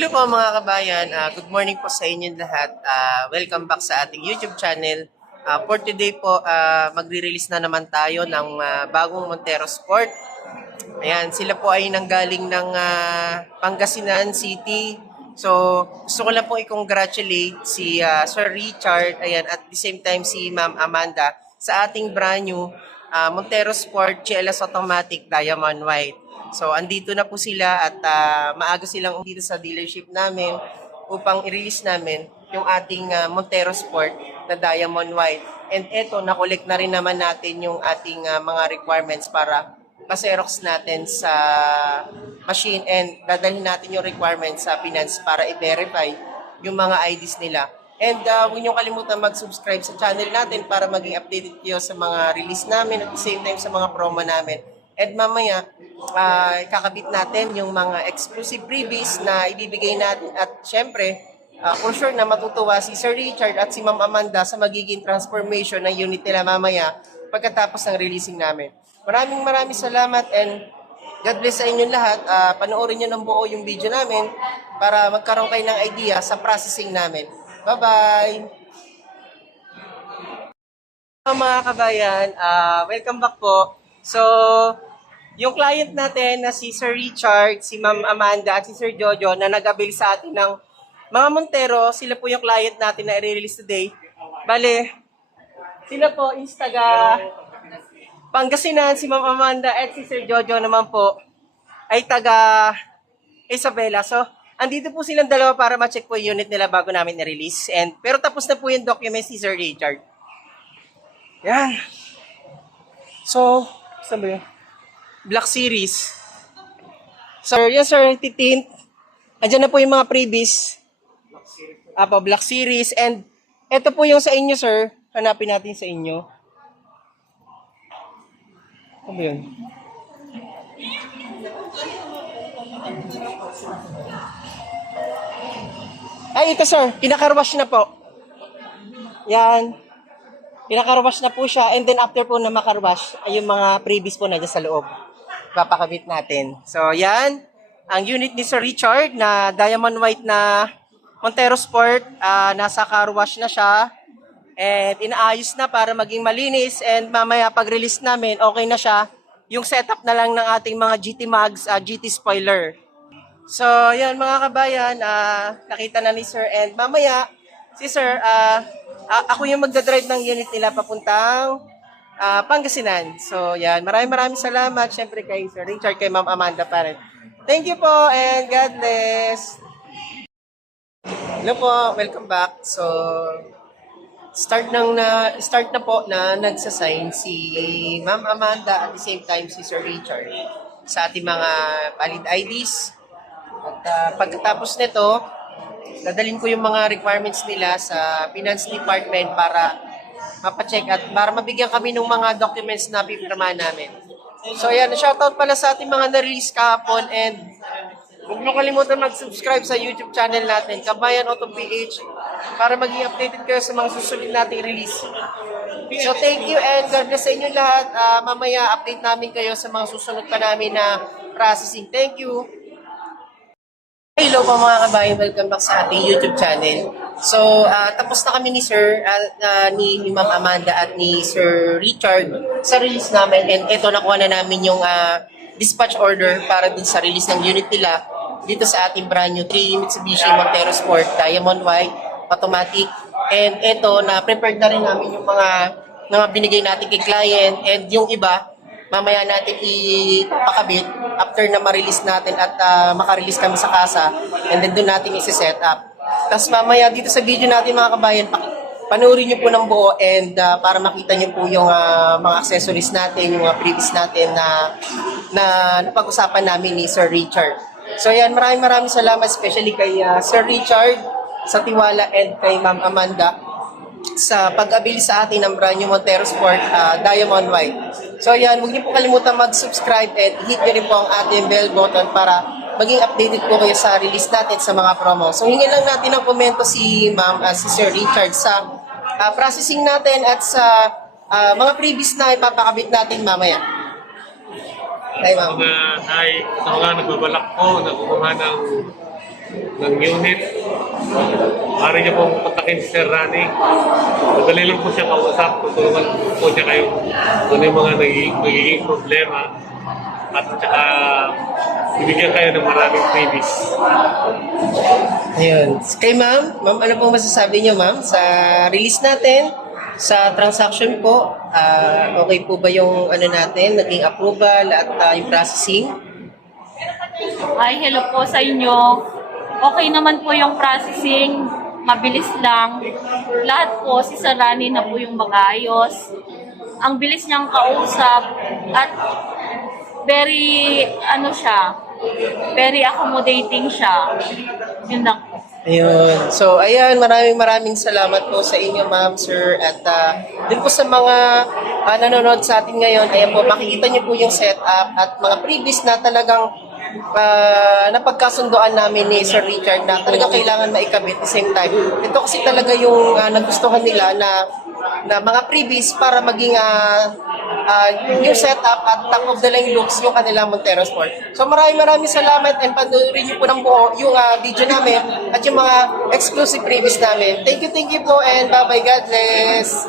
Hello po mga kabayan, good morning po sa inyo lahat. Welcome back sa ating YouTube channel. For today po, magre-release na naman tayo ng bagong Montero Sport. Ayan, sila po ay nanggaling ng Pangasinan City. So, gusto ko lang po i-congratulate si Sir Richard, ayan, at the same time si Ma'am Amanda sa ating brand new Montero Sport GLS Automatic Diamond White. So, andito na po sila at maaga silang dito sa dealership namin upang i-release namin yung ating Montero Sport na Diamond White. And eto, na-collect na rin naman natin yung ating mga requirements para pa-xerox natin sa machine and dadalhin natin yung requirements sa finance para i-verify yung mga IDs nila. And huwag niyo kalimutan mag-subscribe sa channel natin para maging updated kayo sa mga release namin at the same time sa mga promo namin. And mamaya, kakabit natin yung mga exclusive freebies na ibibigay natin. At syempre, for sure na matutuwa si Sir Richard at si Ma'am Amanda sa magiging transformation ng unit nila mamaya pagkatapos ng releasing namin. Maraming salamat and God bless sa inyong lahat. Panoorin nyo ng buo yung video namin para magkaroon kayo ng idea sa processing namin. Bye-bye! Mga kabayan, welcome back po. So, yung client natin na si Sir Richard, si Ma'am Amanda at si Sir Jojo na nag-avail sa atin ng mga Montero, sila po yung client natin na i-release today. Bale, sila po is taga Pangasinan, si Ma'am Amanda at si Sir Jojo naman po ay taga Isabela. So, andito po silang dalawa para ma-check po yung unit nila bago namin i-release. Pero tapos na po yung documents ni Sir Richard. Yan. So, saan ba yun? Black Series. So, yan sir, titint. Andiyan na po yung mga freebies. Black Series. And, ito po yung sa inyo, sir. Hanapin natin sa inyo. Ano ba yun? Ay, ito sir. Pinakarwash na po. Yan. Pinakarwash na po siya. And then, after po na makarwash, ay yung mga freebies po na dyan sa loob. Papakabit natin. So, yan. Ang unit ni Sir Richard na Diamond White na Montero Sport. Nasa car wash na siya. And inaayos na para maging malinis. And mamaya pag-release namin, okay na siya. Yung setup na lang ng ating mga GT mags, GT spoiler. So, yan mga kabayan. Nakita na ni Sir. And mamaya, si Sir, ako yung magdadrive ng unit nila papuntang Pangasinan. So, yan. Maraming salamat. Siyempre kay Sir Richard, kay Ma'am Amanda pa rin. Thank you po and God bless. Hello po. Welcome back. So, start na po na nagsasign si Ma'am Amanda at the same time si Sir Richard sa ating mga valid IDs. At pagkatapos nito, dadalhin ko yung mga requirements nila sa Finance Department para mapacheck at para mabigyan kami ng mga documents na pipirma namin. So yan, shoutout pala sa ating mga na-release kahapon and huwag mo kalimutan mag-subscribe sa YouTube channel natin, Kabayan Auto PH, para maging updated kayo sa mga susunod nating release. So thank you and God bless sa inyo lahat. Mamaya update namin kayo sa mga susunod pa namin na processing. Thank you! Hello po mga kabayan, welcome back sa ating YouTube channel. So, tapos na kami ni Sir, ni Ma'am Amanda at ni Sir Richard sa release namin. And ito, nakuha na namin yung dispatch order para din sa release ng unit nila dito sa ating brand new 3 Mitsubishi Montero Sport Diamond White Automatic. And ito, na-prepared na rin namin yung mga binigay natin kay client and yung iba, mamaya natin ipakabit after na ma-release natin at makarelease kami sa kasa and then doon natin isi-set up. Tapos mamaya dito sa video natin mga kabayan, panoorin nyo po ng buo and para makita nyo po yung mga accessories natin, yung mga previous natin na napag-usapan namin ni Sir Richard. So yan, maraming salamat especially kay Sir Richard sa tiwala and kay Ma'am Amanda sa pag-avail sa atin ng brand new Montero Sport Diamond White. So yan, huwag niyo po kalimutan mag-subscribe and hit niyo rin po ang ating bell button para maging updated po kayo sa release natin sa mga promo. So hingin lang natin ng komento si Ma'am, si Sir Richard sa processing natin at sa mga previous na ipapakabit natin mamaya. Hi, ma'am. Hi, sa mga nagbabalak po na kumuha ng ng unit. Maaari niyo pong kontakin si Sir Rani. Madali lang po siya kausap. Tutulungan po siya kayo kung ano yung mga nagiging problema. At saka bibigyan kayo ng maraming freebies. Ayun. Kay ma'am, ano pong masasabi niyo ma'am sa release natin? Sa transaction po, okay po ba yung ano natin, naging approval at yung processing? Ay, hello po sa inyo. Okay naman po yung processing. Mabilis lang. Lahat po, si Sarani na po yung mag-ayos. Ang bilis niyang kausap at very, very accommodating siya. Yun lang po. Ayun. So, ayan, maraming salamat po sa inyo, ma'am, sir. At dun po sa mga nanonood sa atin ngayon, ayan po, makikita niyo po yung setup at mga previous na talagang napagkasundoan namin ni Sir Richard na talaga kailangan maikabit at the same time. Ito kasi talaga yung nagustuhan nila na mga previous para maging yung setup at top of the line looks yung kanilang Montero Sport. So maraming salamat and panoorin niyo po ng buo yung video namin at yung mga exclusive previous namin. Thank you po and bye-bye. God bless.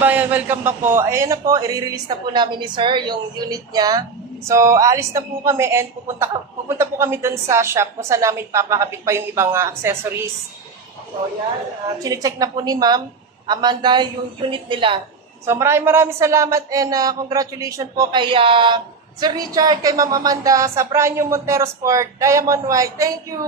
Bayan, welcome back po. Ayan na po, i-release na po namin ni Sir yung unit niya. So, alis na po kami and pupunta po kami dun sa shop kung saan namin papakabit pa yung ibang accessories. So, yan. Chine-check na po ni Ma'am Amanda yung unit nila. So, maraming salamat and congratulations po kay Sir Richard, kay Ma'am Amanda sa brand new Montero Sport Diamond White. Thank you!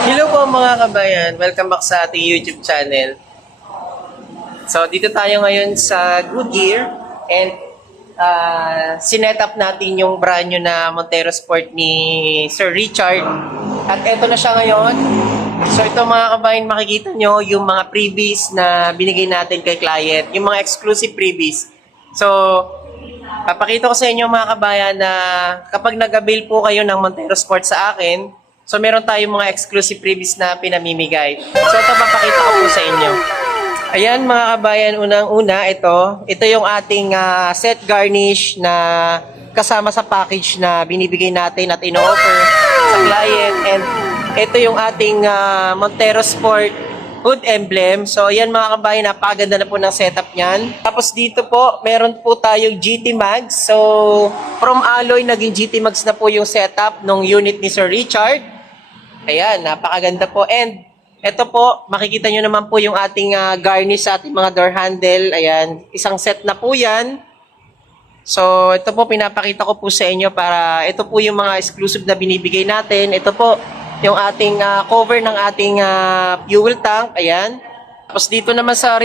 Hello po mga kabayan, welcome back sa ating YouTube channel. So dito tayo ngayon sa Goodyear and sinet up natin yung brand new na Montero Sport ni Sir Richard. At eto na siya ngayon. So ito mga kabayan, makikita nyo yung mga freebies na binigay natin kay client, yung mga exclusive freebies. So papakita ko sa inyo mga kabayan na kapag nag-avail po kayo ng Montero Sport sa akin, so meron tayong mga exclusive freebies na pinamimigay. So ito papakita ko po sa inyo. Ayan mga kabayan, unang-una ito yung ating set garnish na kasama sa package na binibigay natin at ino-offer sa client. And ito yung ating Montero Sport hood emblem. So ayan mga kabayan, napakaganda na po ng setup niyan. Tapos dito po, meron po tayong GT Mags. So from alloy, naging GT Mags na po yung setup ng unit ni Sir Richard. Ayan, napakaganda po. And ito po, makikita nyo naman po yung ating garnish sa ating mga door handle. Ayan, isang set na po yan. So, ito po, pinapakita ko po sa inyo para ito po yung mga exclusive na binibigay natin. Ito po, yung ating cover ng ating fuel tank. Ayan. Tapos dito naman sa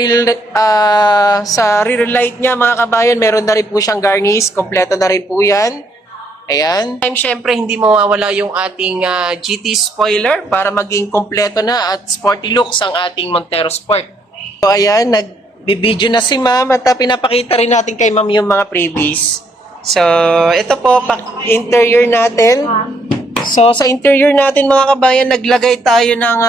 rear light niya, mga kabayan, meron na rin po siyang garnish. Kompleto na rin po yan. Ayan. Syempre, hindi mawawala yung ating GT spoiler para maging kompleto na at sporty looks ang ating Montero Sport. So, ayan, nag-video na si ma'am at pinapakita rin natin kay ma'am yung mga freebies. So, ito po, interior natin. So, sa interior natin, mga kabayan, naglagay tayo ng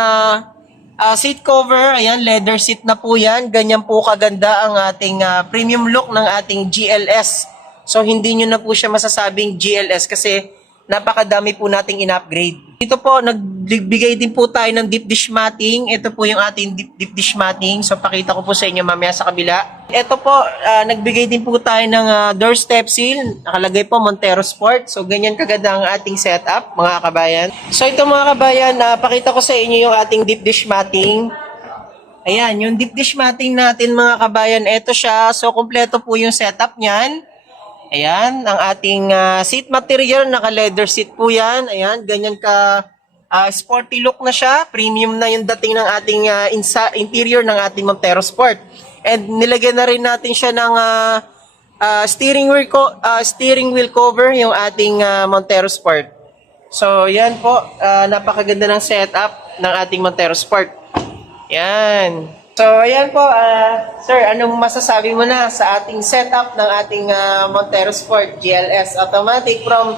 seat cover. Ayan, leather seat na po yan. Ganyan po kaganda ang ating premium look ng ating GLS. So, hindi nyo na po siya masasabing GLS kasi napakadami po nating in-upgrade. Dito po, nagbigay din po tayo ng deep dish matting. Ito po yung ating deep dish matting. So, pakita ko po sa inyo mamaya sa kabila. Ito po, nagbigay din po tayo ng doorstep seal. Nakalagay po Montero Sport. So, ganyan kaganda ang ating setup, mga kabayan. So, ito mga kabayan, pakita ko sa inyo yung ating deep dish matting. Ayan, yung deep dish matting natin, mga kabayan, ito siya. So, kompleto po yung setup niyan. Ayan, ang ating seat material, naka-leather seat po yan. Ayan, ganyan ka sporty look na siya. Premium na yung dating ng ating interior ng ating Montero Sport. And nilagyan na rin natin siya ng steering wheel cover yung ating Montero Sport. So, yan po. Napakaganda ng setup ng ating Montero Sport. Yan. So, ayan po. Sir, anong masasabi mo na sa ating setup ng ating Montero Sport GLS Automatic from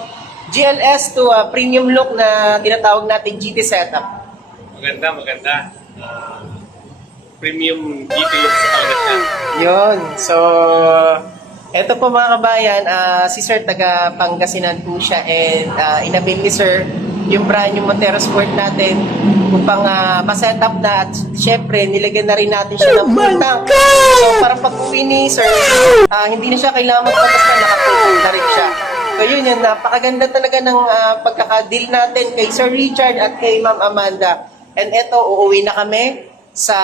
GLS to premium look na tinatawag natin GT setup? Maganda. Premium GT look sa talaga siya. Yun. So, eto po mga kabayan, si Sir taga Pangasinan po siya and inabil ni Sir yung brand new Montero Sport natin upang ma-set up na at syempre nilagyan na rin natin siya ng full tank. So para pag uwi ni Sir, hindi na siya kailangan magpatas na nakapull na rin siya. So yun yan, napakaganda talaga ng pagkakadeal natin kay Sir Richard at kay Ma'am Amanda. And eto, uuwi na kami sa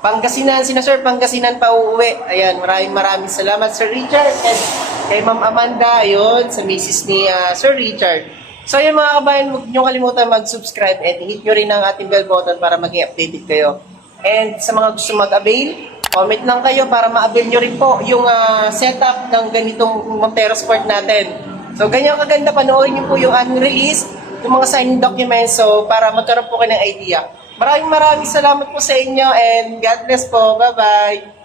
Pangasinan, sina Sir Pangasinan pa uuwi. Ayan, maraming salamat Sir Richard and kay Ma'am Amanda, ayun, sa misis ni Sir Richard. So yun mga kabayan, huwag nyo kalimutan mag-subscribe and hit nyo rin ang ating bell button para maging updated kayo. And sa mga gusto mag-avail, comment lang kayo para ma-avail nyo rin po yung setup ng ganitong Montero Sport natin. So ganyan kaganda, panoorin nyo po yung aming release, yung mga signing documents, so para magkaroon po kayo ng idea. Maraming salamat po sa inyo and God bless po. Bye-bye!